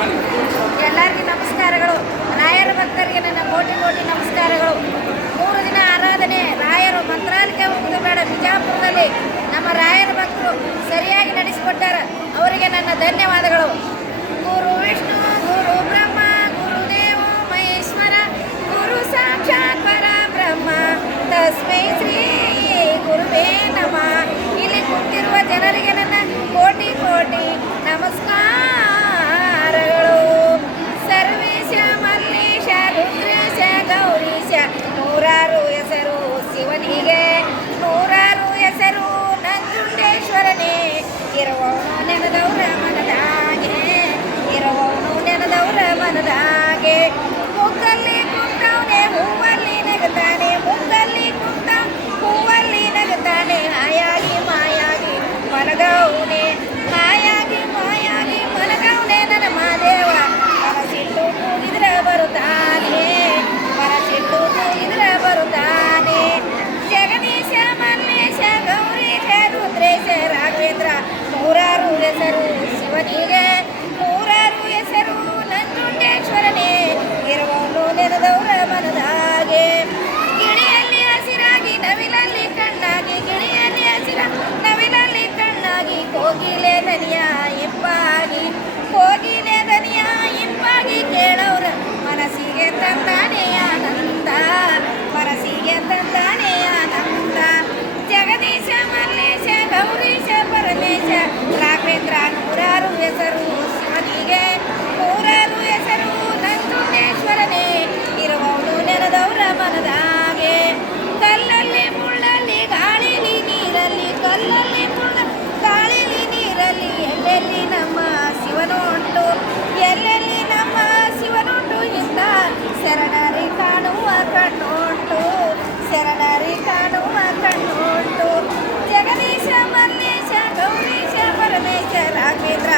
ಎಲ್ಲರಿಗೂ ನಮಸ್ಕಾರಗಳು. ರಾಯರ ಭಕ್ತರಿಗೆ ನನ್ನ ಕೋಟಿ ಕೋಟಿ ನಮಸ್ಕಾರಗಳು. 3 ದಿನ ಆರಾಧನೆ ರಾಯರು ಮಂತ್ರಾಲಯಕ್ಕೆ ಹೋಗುವುದು ಬೇಡ, ಬಿಜಾಪುರದಲ್ಲಿ ನಮ್ಮ ರಾಯರ ಭಕ್ತರು ಸರಿಯಾಗಿ ನಡೆಸಿಕೊಟ್ಟಾರ. ಅವರಿಗೆ ನನ್ನ ಧನ್ಯವಾದಗಳು. ಗುರು ವಿಷ್ಣು ಗುರು ಬ್ರಹ್ಮ ಗುರುದೇವ ಮಹೇಶ್ವರ ಗುರು ಸಾಕ್ಷಾತ್ ಪರಬ್ರಹ್ಮ ತಸ್ಮೈ ಶ್ರೀ ಗುರುವೇ ನಮಃ. ಇಲ್ಲಿ ಕೂತಿರುವ ಜನರಿಗೆ ನನ್ನ ಕೋಟಿ ಕೋಟಿ ನಮಸ್ಕಾರಗಳು. ಸರ್ವೇಶ ಮಲ್ಲೇಶ ರುದ್ರೇಶ ಗೌರೀಶ ನೂರಾರು ಹೆಸರು ಶಿವನಿಗೆ, ನೂರಾರು ಹೆಸರು ನಂಜುಂಡೇಶ್ವರನೇ. ಇರುವವನು ನೆನೆದವರ ಮನದಾಗೆ, ಇರುವವನು ನೆನೆದವರ ಮನದಾಗೆ. ಮುಕ್ಕಲ್ಲಿ ಕುಂತವನೇ ಹೂವಲ್ಲಿ ನಗುತ್ತಾನೆ, ಮುಕ್ಕಲ್ಲಿ ಕುಂತ ಹೂವಲ್ಲಿ ನಗುತ್ತಾನೆ. ಹಾಯಾಗಿ ಮಾಯಾಗಿ ಮಲಗವನೇ, ಹಾಯಾಗಿ ಮಾಯಾಗಿ ಮಲಗವನೇ ನನ್ನ ಮಾದೇವ. ಮನಸ್ಸಿಟ್ಟು ಕೂಗಿದ್ರೆ ಬರುತ್ತಾನೆ, ಮನಸ್ಸಿಟ್ಟು ಕೂಗಿದ್ರೆ ಬರುತ್ತಾನೆ. ಜಗದೀಶ ಮಲ್ಲೇಶ ಗೌರೀಶ ರುದ್ರೇಶ ರಾಘವೇಂದ್ರ ನೂರಾರು ಹೆಸರು ಶಿವನಿಗೆ, ನೂರಾರು ಹೆಸರು ನಂಜುಂಡೇಶ್ವರನೇ. ಇರುವವನು ನೆನೆದವರ ಮನದಾಗೆ. ಗಿಳಿಯಲ್ಲಿ ಹಸಿರಾಗಿ ನವಿಲಲ್ಲಿ ಕಣ್ಣಾಗಿ, ಗಿಳಿಯಲ್ಲಿ ಹಸಿರ ನವಿಲಲ್ಲಿ ಕಣ್ಣಾಗಿ. ಕೋಗಿಲೆ ದನಿಯ ಇಂಪಾಗಿ, ಕೋಗಿಲೆ ದನಿಯ ಇಂಪಾಗಿ ಕೇಳೋರ ಮನಸ್ಸಿಗೆ ತಂದಾನೆ ಆನಂದ, ಮನಸ್ಸಿಗೆ ತಂದಾನೆ ಆನಂದ. ಜಗದೀಶ ಮಲ್ಲೇಶ ಗೌರೀಶ ಪರಮೇಶ ರಾಘವೇಂದ್ರ ನೂರಾರು ಹೆಸರು ಶಿವನಿಗೆ, ನೂರಾರು ಹೆಸರು ನಂಜುಂಡೇಶ್ವರನೇ. ಇರುವವನು ನೆನೆದವರ ಮನದಾಗೆ. ಕಲ್ಲಲ್ಲಿ ಮುಳ್ಳಲ್ಲಿ ಗಾಳಿಲಿ ನೀರಲ್ಲಿ, ಕಲ್ಲಲ್ಲಿ ಮುಳ್ಳ ಗಾಳಿಲಿ ನೀರಲ್ಲಿ. ಎಲ್ಲೆಲ್ಲಿ ನಮ್ಮ ಶಿವನುಂಟು, ಎಲ್ಲೆಲ್ಲಿ ನಮ್ಮ ಶಿವನುಂಟು. ಇಂದ ಶರಣರಿ ಕಾಣುವ ಕಣ್ಣುಂಟು, ಶರಣರಿ ಕಾಣುವ ಕಣ್ಣುಂಟು. ಜಗದೀಶ ಮಲ್ಲೇಶ ಗೌರೀಶ ಪರಮೇಶ ರಾಘವೇಂದ್ರ